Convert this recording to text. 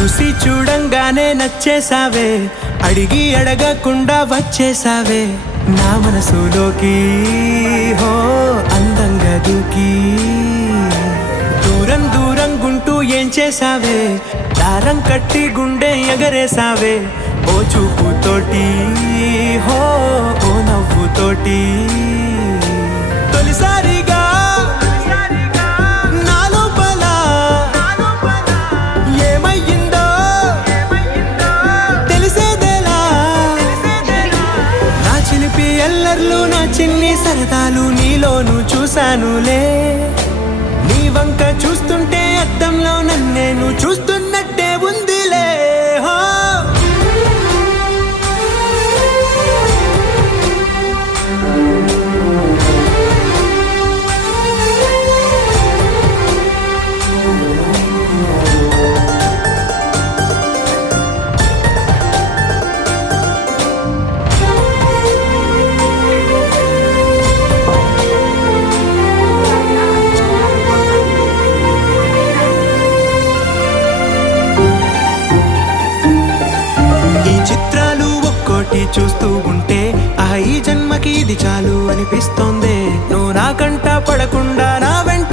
చూసి చూడంగానే నచ్చేసావే, అడిగి అడగకుండా వచ్చేసావే నా మనసులోకి. హో అందంగా దూకి దూరం దూరం గుంటూ ఏం చేసావే, దారం కట్టి గుండె ఎగరేసావే ఓ చూపుతోటి. హో ఓ నవ్వుతోటి తొలిసారిగా ఎల్లర్లు నా చిన్ని సరదాలు నీలోను చూశానులే. నీ వంక చూస్తుంటే అద్దంలో నన్నేను చూస్తున్నట్టే ఉందిలే. చూస్తూ ఉంటే ఈ జన్మకి ఇది చాలు అనిపిస్తోంది. నువ్వు నా కంట పడకుండా నా వెంట